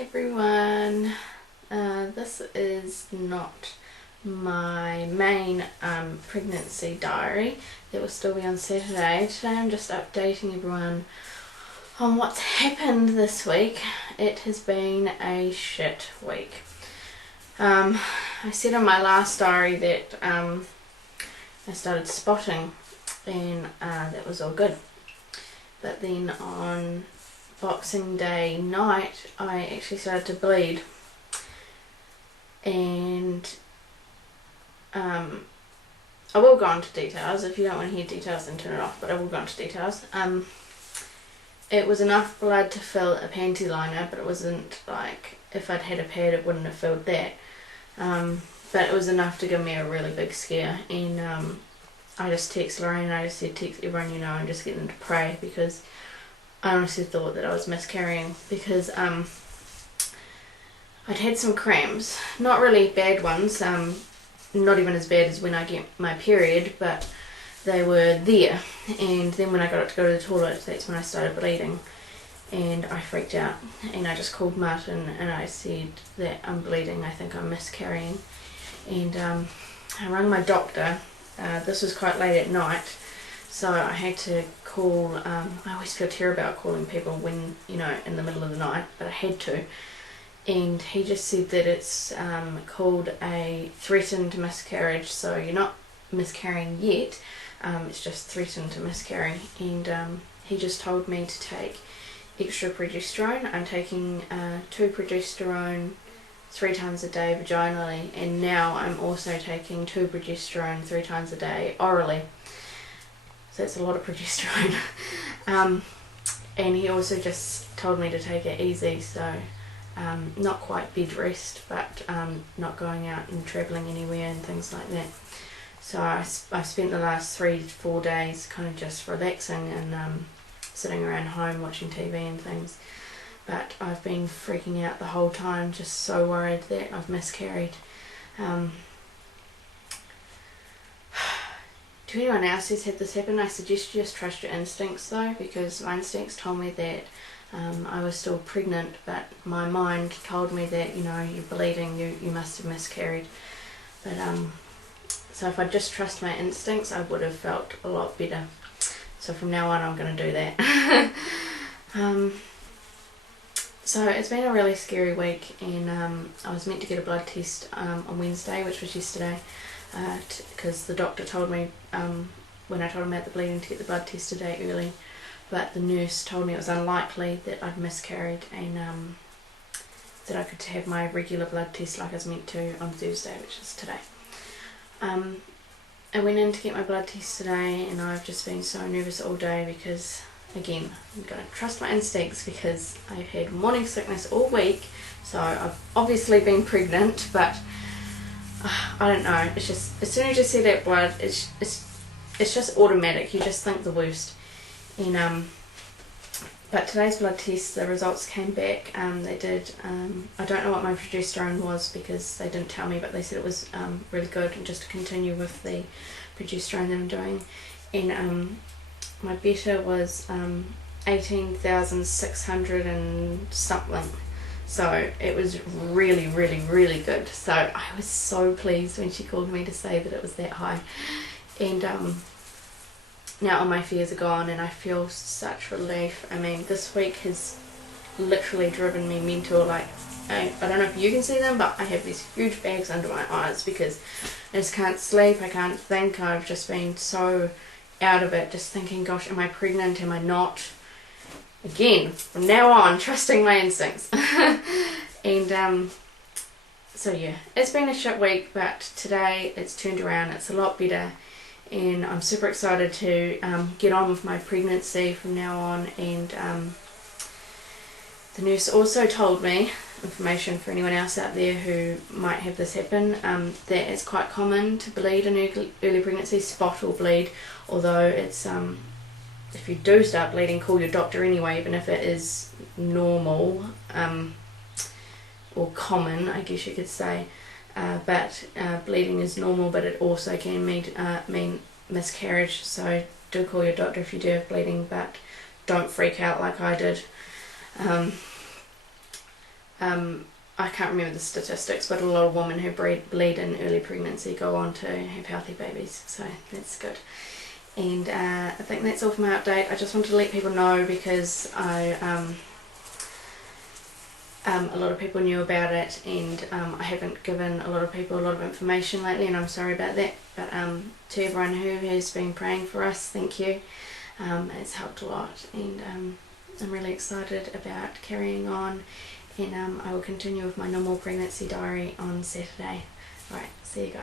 everyone. This is not my main pregnancy diary that will still be on Saturday. Today I'm just updating everyone on what's happened this week. It has been a shit week. I said in my last diary that I started spotting and that was all good. But then on Boxing Day night I actually started to bleed, and I will go into details. If you don't want to hear details then turn it off, but I will go into details. It was enough blood to fill a panty liner, but it wasn't like if I'd had a pad it wouldn't have filled that, but it was enough to give me a really big scare. And I just texted Lorraine and I just said text everyone you know and just get them to pray, because I honestly thought that I was miscarrying, because I'd had some cramps, not really bad ones, not even as bad as when I get my period, but they were there. And then when I got up to go to the toilet, that's when I started bleeding, and I freaked out and I just called Martin and I said that I'm bleeding, I think I'm miscarrying. And I rang my doctor. This was quite late at night, so I had to call. I always feel terrible about calling people when, you know, in the middle of the night, but I had to. And he just said that it's called a threatened miscarriage, so you're not miscarrying yet, it's just threatened to miscarry. And he just told me to take extra progesterone. I'm taking 2 progesterone 3 times a day vaginally, and now I'm also taking 2 progesterone 3 times a day orally. So that's a lot of progesterone. And he also just told me to take it easy, so not quite bed rest, but not going out and travelling anywhere and things like that. So I spent the last 3-4 days kind of just relaxing and sitting around home watching TV and things. But I've been freaking out the whole time, just so worried that I've miscarried. To anyone else who's had this happen, I suggest you just trust your instincts though, because my instincts told me that I was still pregnant, but my mind told me that, you know, you're bleeding, you must have miscarried. But so if I just trust my instincts, I would have felt a lot better. So from now on I'm going to do that. So it's been a really scary week, and I was meant to get a blood test on Wednesday, which was yesterday, because the doctor told me when I told him about the bleeding to get the blood test a day early, but the nurse told me it was unlikely that I'd miscarried, and that I could have my regular blood test like I was meant to on Thursday, which is today. I went in to get my blood test today, and I've just been so nervous all day because, again, I'm going to trust my instincts, because I've had morning sickness all week. So I've obviously been pregnant, but I don't know, it's just, as soon as you see that blood, it's just automatic, you just think the worst. And but today's blood test, the results came back. They did, I don't know what my progesterone was because they didn't tell me, but they said it was really good, and just to continue with the progesterone that I'm doing. And my beta was 18,600 and something, so it was really, really, really good. So I was so pleased when she called me to say that it was that high. And now all my fears are gone and I feel such relief. I mean, this week has literally driven me mental. Like, I don't know if you can see them, but I have these huge bags under my eyes because I just can't sleep, I can't think. I've just been so out of it, just thinking, gosh, am I pregnant, am I not? Again, from now on, trusting my instincts. And so yeah, it's been a shit week, but today it's turned around, it's a lot better, and I'm super excited to get on with my pregnancy from now on. And the nurse also told me, information for anyone else out there who might have this happen, that it's quite common to bleed in early pregnancy, spot or bleed, although it's if you do start bleeding, call your doctor anyway, even if it is normal or common, I guess you could say. But bleeding is normal, but it also can mean miscarriage, so do call your doctor if you do have bleeding, but don't freak out like I did. I can't remember the statistics, but a lot of women who bleed in early pregnancy go on to have healthy babies, so that's good. And I think that's all for my update. I just wanted to let people know because a lot of people knew about it, and I haven't given a lot of people a lot of information lately, and I'm sorry about that. But to everyone who has been praying for us, thank you. It's helped a lot, and I'm really excited about carrying on, and I will continue with my normal pregnancy diary on Saturday. Alright, see you guys.